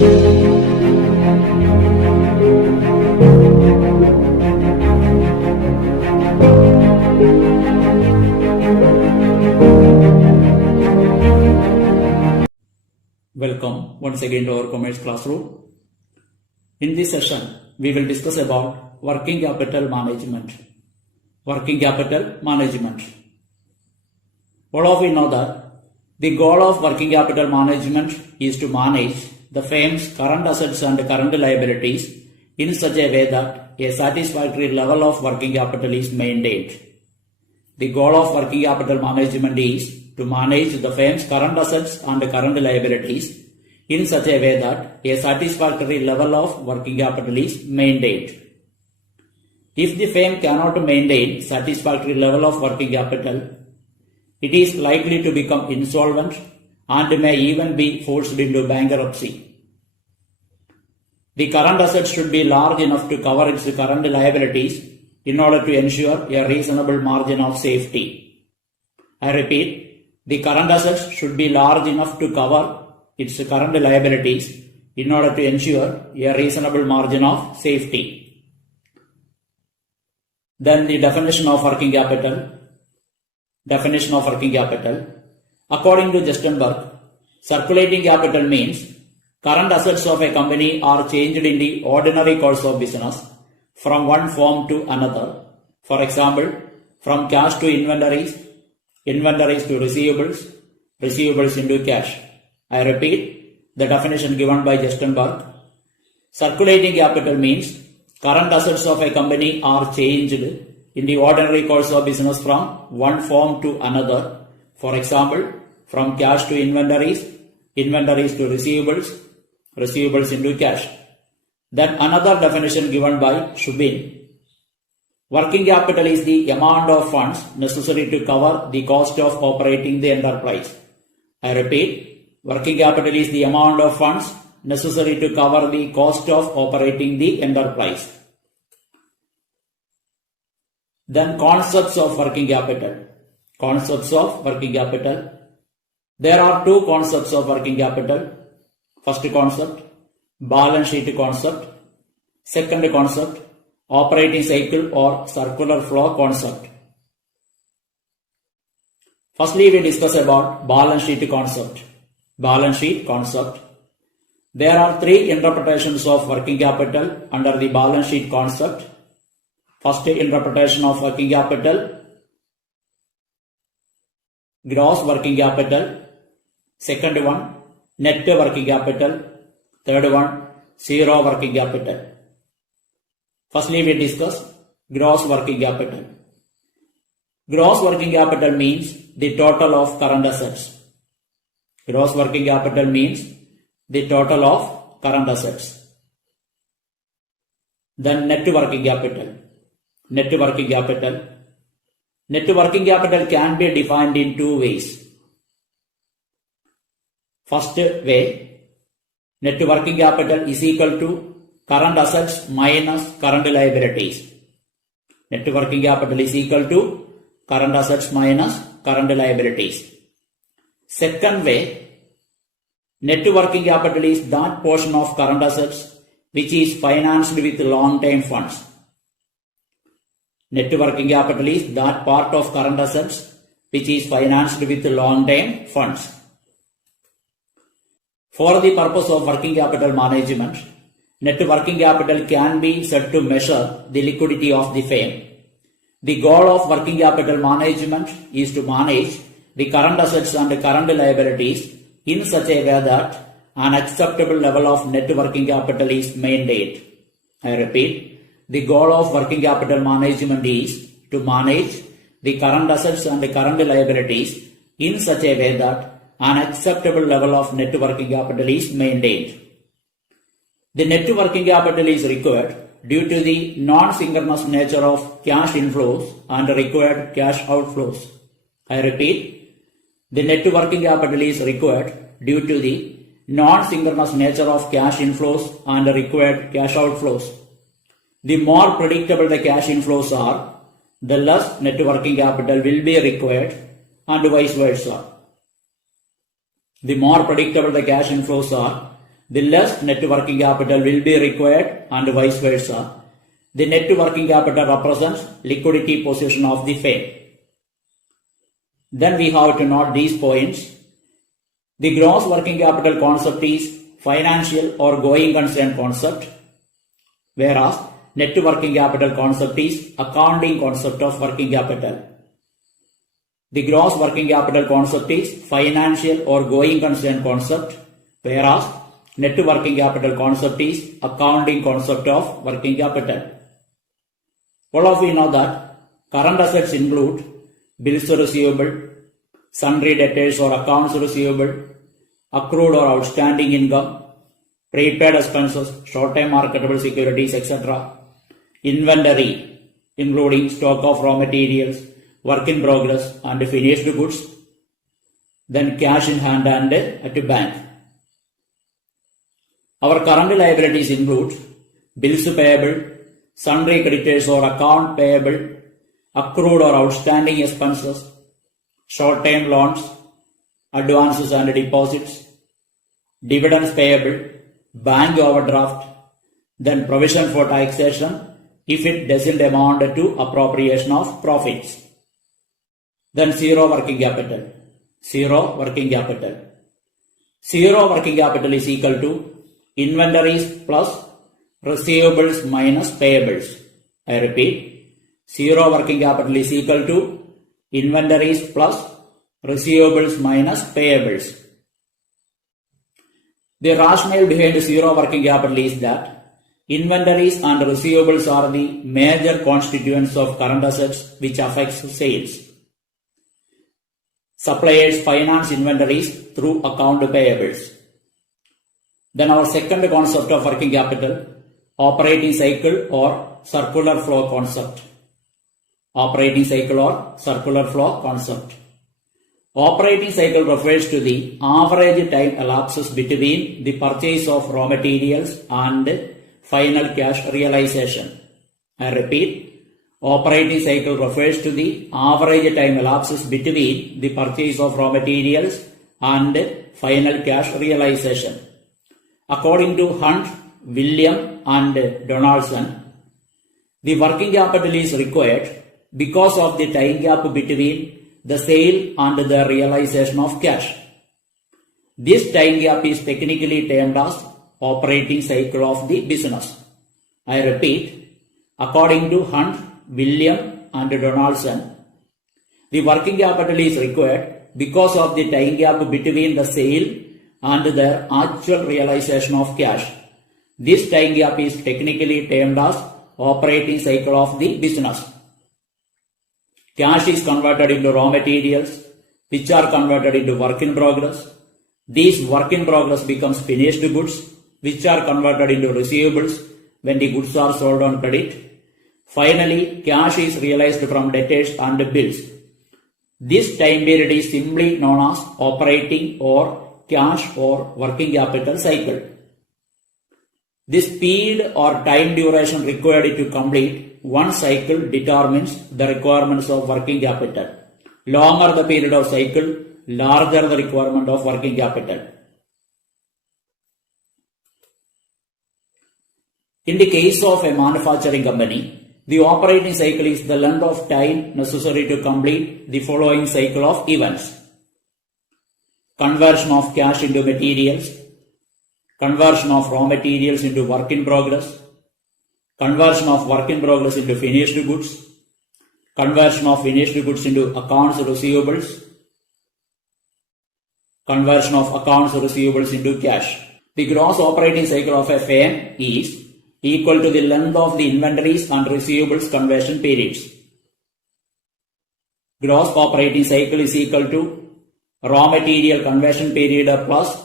Welcome once again to our commerce classroom. In this session, we will discuss about working capital management. Working capital management. All of you know that the goal of working capital management is to manage the firm's current assets and current liabilities in such a way that a satisfactory level of working capital is maintained. The goal of working capital management is to manage the firm's current assets and current liabilities in such a way that a satisfactory level of working capital is maintained. If the firm cannot maintain satisfactory level of working capital, it is likely to become insolvent and may even be forced into bankruptcy. The current assets should be large enough to cover its current liabilities in order to ensure a reasonable margin of safety. I repeat, the current assets should be large enough to cover its current liabilities in order to ensure a reasonable margin of safety. Then the definition of working capital. Definition of working capital. According to Justenberg, circulating capital means current assets of a company are changed in the ordinary course of business from one form to another. For example, from cash to inventories, inventories to receivables, receivables into cash. I repeat the definition given by Justenberg. Circulating capital means current assets of a company are changed in the ordinary course of business from one form to another. For example, from cash to inventories, inventories to receivables, receivables into cash. Then another definition given by Shubin. Working capital is the amount of funds necessary to cover the cost of operating the enterprise. I repeat, working capital is the amount of funds necessary to cover the cost of operating the enterprise. Then concepts of working capital. Concepts of working capital. There are two concepts of working capital. First concept, balance sheet concept. Second concept, operating cycle or circular flow concept. Firstly, we discuss about balance sheet concept. Balance sheet concept. There are three interpretations of working capital under the balance sheet concept. First interpretation of working capital, gross working capital. Second one, net working capital. Third one, zero working capital. Firstly, we discuss gross working capital. Gross working capital means the total of current assets. Gross working capital means the total of current assets. Then net working capital. Net working capital. Net working capital can be defined in two ways. First way, net working capital is equal to current assets minus current liabilities. Net working capital is equal to current assets minus current liabilities. Second way, net working capital is that portion of current assets which is financed with long-term funds. Net working capital is that part of current assets which is financed with long-term funds. For the purpose of working capital management, net working capital can be said to measure the liquidity of the firm. The goal of working capital management is to manage the current assets and current liabilities in such a way that an acceptable level of net working capital is maintained. I repeat, the goal of working capital management is to manage the current assets and current liabilities in such a way that an acceptable level of net working capital is maintained. The net working capital is required due to the non-synchronous nature of cash inflows and required cash outflows. I repeat, the net working capital is required due to the non-synchronous nature of cash inflows and required cash outflows. The more predictable the cash inflows are, the less net working capital will be required and vice versa. The more predictable the cash inflows are, the less net working capital will be required and vice versa. The net working capital represents liquidity position of the firm. Then we have to note these points. The gross working capital concept is financial or going concern concept, whereas net working capital concept is accounting concept of working capital. The gross working capital concept is financial or going concern concept, whereas net working capital concept is accounting concept of working capital. All of you know that current assets include bills receivable, sundry debtors or accounts receivable, accrued or outstanding income, prepaid expenses, short-term marketable securities, etc. Inventory, including stock of raw materials, work in progress and finished goods. Then cash in hand and at bank. Our current liabilities include bills payable, sundry creditors or account payable, accrued or outstanding expenses, short-term loans, advances and deposits, dividends payable, bank overdraft, then provision for taxation if it doesn't amount to appropriation of profits. Then zero working capital. Zero working capital. Zero working capital is equal to inventories plus receivables minus payables. I repeat, zero working capital is equal to inventories plus receivables minus payables. The rationale behind zero working capital is that inventories and receivables are the major constituents of current assets which affects sales. Suppliers finance inventories through account payables. Then our second concept of working capital, operating cycle or circular flow concept. Operating cycle or circular flow concept. Operating cycle refers to the average time elapses between the purchase of raw materials and final cash realization. I repeat, operating cycle refers to the average time elapses between the purchase of raw materials and final cash realization. According to Hunt, William and Donaldson, the working capital is required because of the time gap between the sale and the realization of cash. This time gap is technically termed as operating cycle of the business. I repeat, according to Hunt, William and Donaldson, the working capital is required because of the time gap between the sale and their actual realization of cash. This time gap is technically termed as operating cycle of the business. Cash is converted into raw materials, which are converted into work in progress. These work in progress becomes finished goods, which are converted into receivables when the goods are sold on credit. Finally, cash is realized from debtors and bills. This time period is simply known as operating or cash or working capital cycle. The speed or time duration required to complete one cycle determines the requirements of working capital. Longer the period of cycle, larger the requirement of working capital. In the case of a manufacturing company, the operating cycle is the length of time necessary to complete the following cycle of events: conversion of cash into materials, conversion of raw materials into work in progress, conversion of work in progress into finished goods, conversion of finished goods into accounts receivables, conversion of accounts receivables into cash. The gross operating cycle of a firm is equal to the length of the inventories and receivables conversion periods. Gross operating cycle is equal to raw material conversion period plus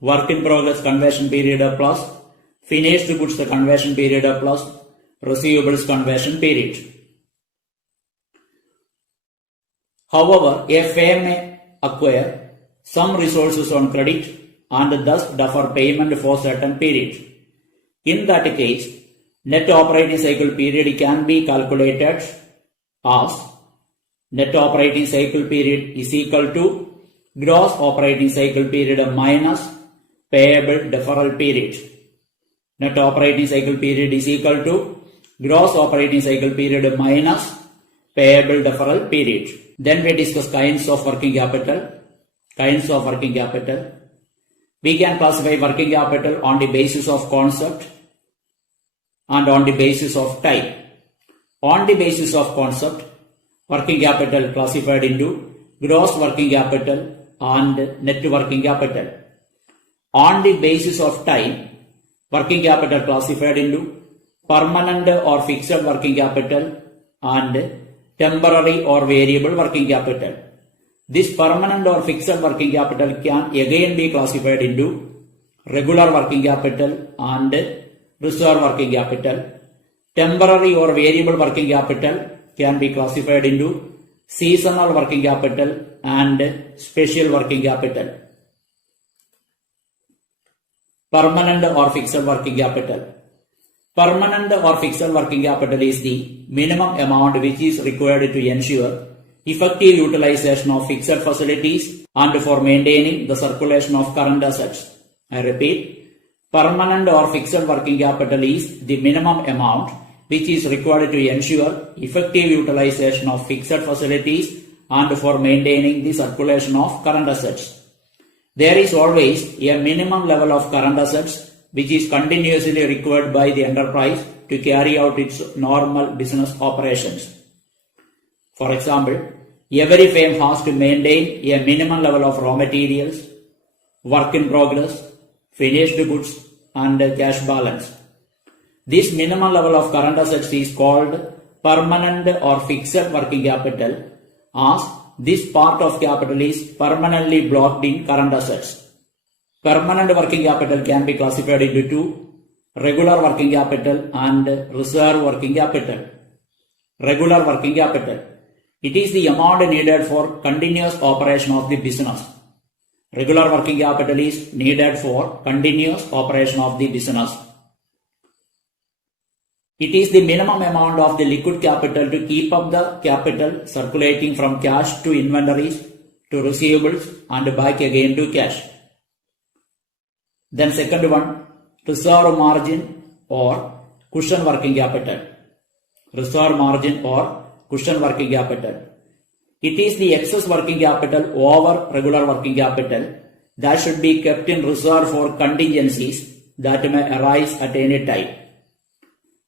work in progress conversion period plus finished goods conversion period plus receivables conversion period. However, a firm may acquire some resources on credit and thus defer payment for certain period. In that case, net operating cycle period can be calculated as net operating cycle period is equal to gross operating cycle period minus payable deferral period. Net operating cycle period is equal to gross operating cycle period minus payable deferral period. Then we discuss kinds of working capital. Kinds of working capital. We can classify working capital on the basis of concept and on the basis of type. On the basis of concept, working capital classified into gross working capital and net working capital. On the basis of type, working capital classified into permanent or fixed working capital and temporary or variable working capital. This permanent or fixed working capital can again be classified into regular working capital and reserve working capital. Temporary or variable working capital can be classified into seasonal working capital and special working capital. Permanent or fixed working capital. Permanent or fixed working capital is the minimum amount which is required to ensure effective utilization of fixed facilities and for maintaining the circulation of current assets. I repeat, permanent or fixed working capital is the minimum amount which is required to ensure effective utilization of fixed facilities and for maintaining the circulation of current assets. There is always a minimum level of current assets which is continuously required by the enterprise to carry out its normal business operations. For example, every firm has to maintain a minimum level of raw materials, work in progress, finished goods and cash balance. This minimum level of current assets is called permanent or fixed working capital, as this part of capital is permanently blocked in current assets. Permanent working capital can be classified into two: regular working capital and reserve working capital. Regular working capital. It is the amount needed for continuous operation of the business. Regular working capital is needed for continuous operation of the business. It is the minimum amount of the liquid capital to keep up the capital circulating from cash to inventories to receivables and back again to cash. Then second one, reserve margin or cushion working capital. Reserve margin or cushion working capital. It is the excess working capital over regular working capital that should be kept in reserve for contingencies that may arise at any time.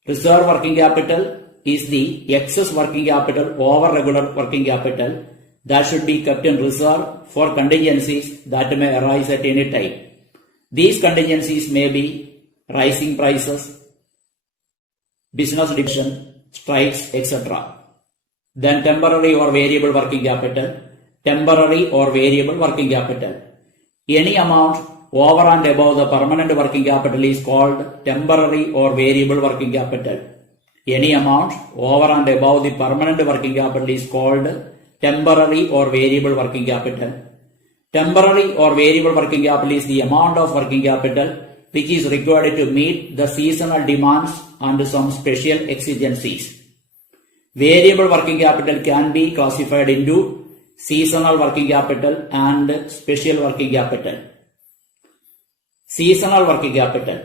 Reserve working capital is the excess working capital over regular working capital that should be kept in reserve for contingencies that may arise at any time. These contingencies may be rising prices, business division, strikes, etc. Then temporary or variable working capital. Temporary or variable working capital. Any amount over and above the permanent working capital is called temporary or variable working capital. Any amount over and above the permanent working capital is called temporary or variable working capital. Temporary or variable working capital is the amount of working capital which is required to meet the seasonal demands and some special exigencies. Variable working capital can be classified into seasonal working capital and special working capital. Seasonal working capital.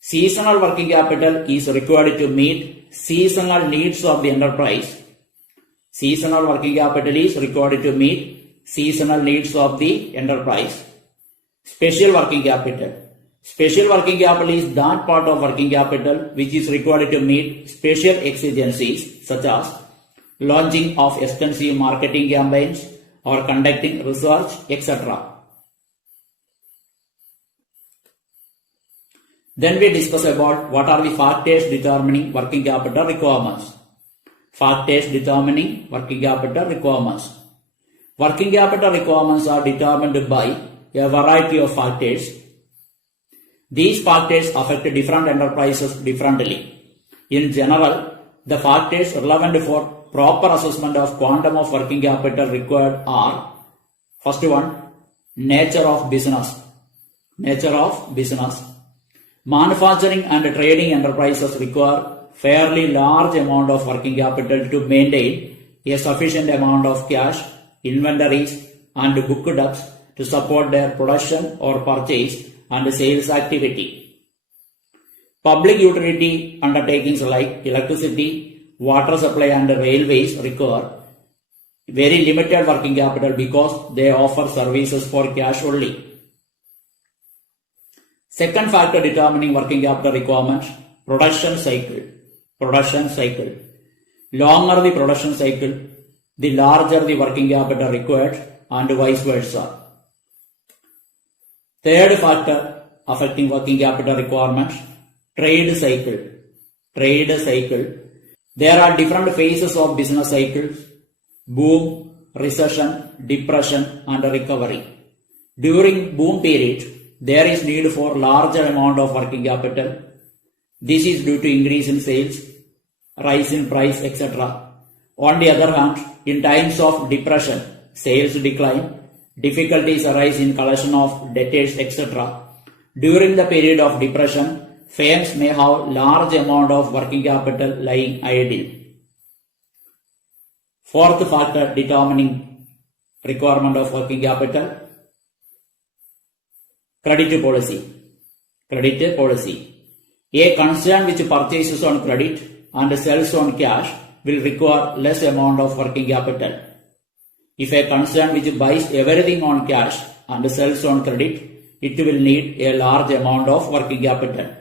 Seasonal working capital is required to meet seasonal needs of the enterprise. Seasonal working capital is required to meet seasonal needs of the enterprise. Special working capital. Special working capital is that part of working capital which is required to meet special exigencies such as launching of extensive marketing campaigns or conducting research, etc. Then we discuss about what are the factors determining working capital requirements. Factors determining working capital requirements. Working capital requirements are determined by a variety of factors. These factors affect different enterprises differently. In general, the factors relevant for proper assessment of quantum of working capital required are: first one, nature of business. Nature of business. Manufacturing and trading enterprises require fairly large amount of working capital to maintain a sufficient amount of cash, inventories and book debts to support their production or purchase and sales activity. Public utility undertakings like electricity, water supply and railways require very limited working capital because they offer services for cash only. Second factor determining working capital requirements, production cycle. Production cycle. Longer the production cycle, the larger the working capital required and vice versa. Third factor affecting working capital requirements, trade cycle. Trade cycle. There are different phases of business cycles: boom, recession, depression and recovery. During boom period, there is need for larger amount of working capital. This is due to increase in sales, rise in price, etc. On the other hand, in times of depression, sales decline, difficulties arise in collection of debtors, etc. During the period of depression, firms may have large amount of working capital lying idle. Fourth factor determining requirement of working capital, credit policy. Credit policy. A concern which purchases on credit and sells on cash will require less amount of working capital. If a concern which buys everything on cash and sells on credit, it will need a large amount of working capital.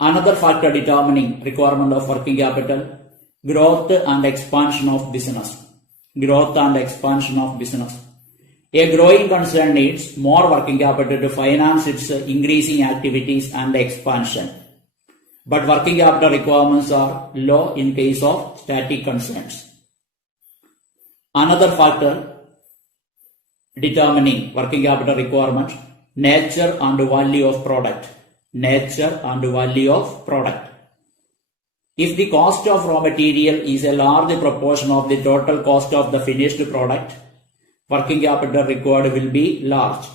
Another factor determining requirement of working capital, growth and expansion of business. Growth and expansion of business. A growing concern needs more working capital to finance its increasing activities and expansion. But working capital requirements are low in case of static concerns. Another factor determining working capital requirement, nature and value of product. Nature and value of product. If the cost of raw material is a large proportion of the total cost of the finished product, working capital required will be large.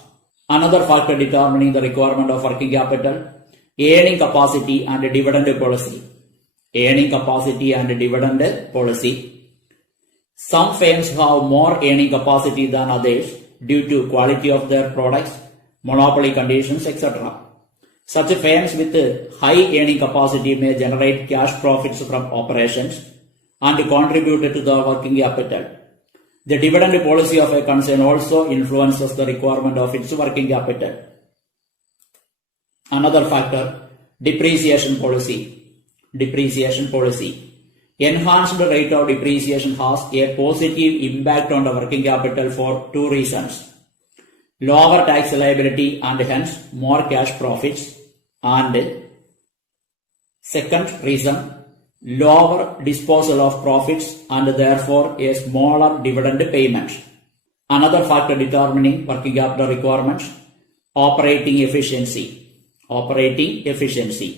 Another factor determining the requirement of working capital, earning capacity and dividend policy. Earning capacity and dividend policy. Some firms have more earning capacity than others due to quality of their products, monopoly conditions, etc. Such firms with high earning capacity may generate cash profits from operations and contribute to the working capital. The dividend policy of a concern also influences the requirement of its working capital. Another factor, depreciation policy. Depreciation policy. Enhanced rate of depreciation has a positive impact on the working capital for two reasons. Lower tax liability and hence more cash profits, and second reason, lower disposal of profits and therefore a smaller dividend payment. Another factor determining working capital requirements, operating efficiency. Operating efficiency.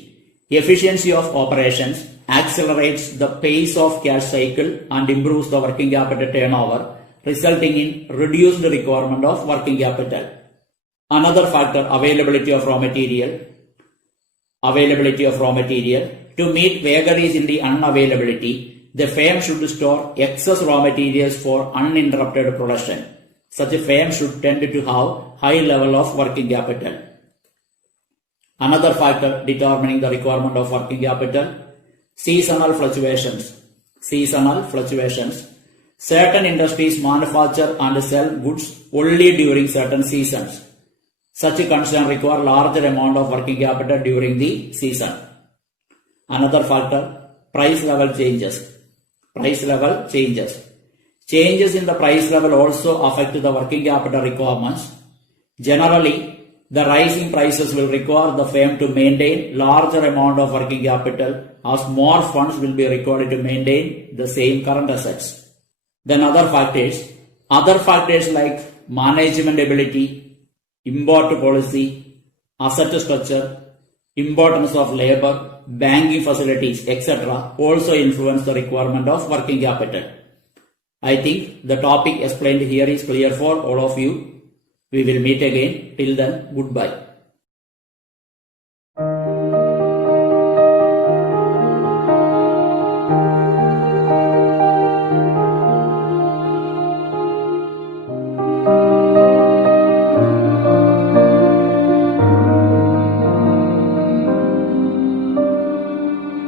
Efficiency of operations accelerates the pace of cash cycle and improves the working capital turnover, resulting in reduced requirement of working capital. Another factor, availability of raw material. Availability of raw material. To meet vagaries in the unavailability, the firm should store excess raw materials for uninterrupted production. Such a firm should tend to have high level of working capital. Another factor determining the requirement of working capital, seasonal fluctuations. Seasonal fluctuations. Certain industries manufacture and sell goods only during certain seasons. Such a concern require larger amount of working capital during the season. Another factor, price level changes. Price level changes. Changes in the price level also affect the working capital requirements. Generally, the rising prices will require the firm to maintain larger amount of working capital as more funds will be required to maintain the same current assets. Then other factors like management ability, import policy, asset structure, importance of labor, banking facilities, etc. also influence the requirement of working capital. I think the topic explained here is clear for all of you. We will meet again. Till then, goodbye.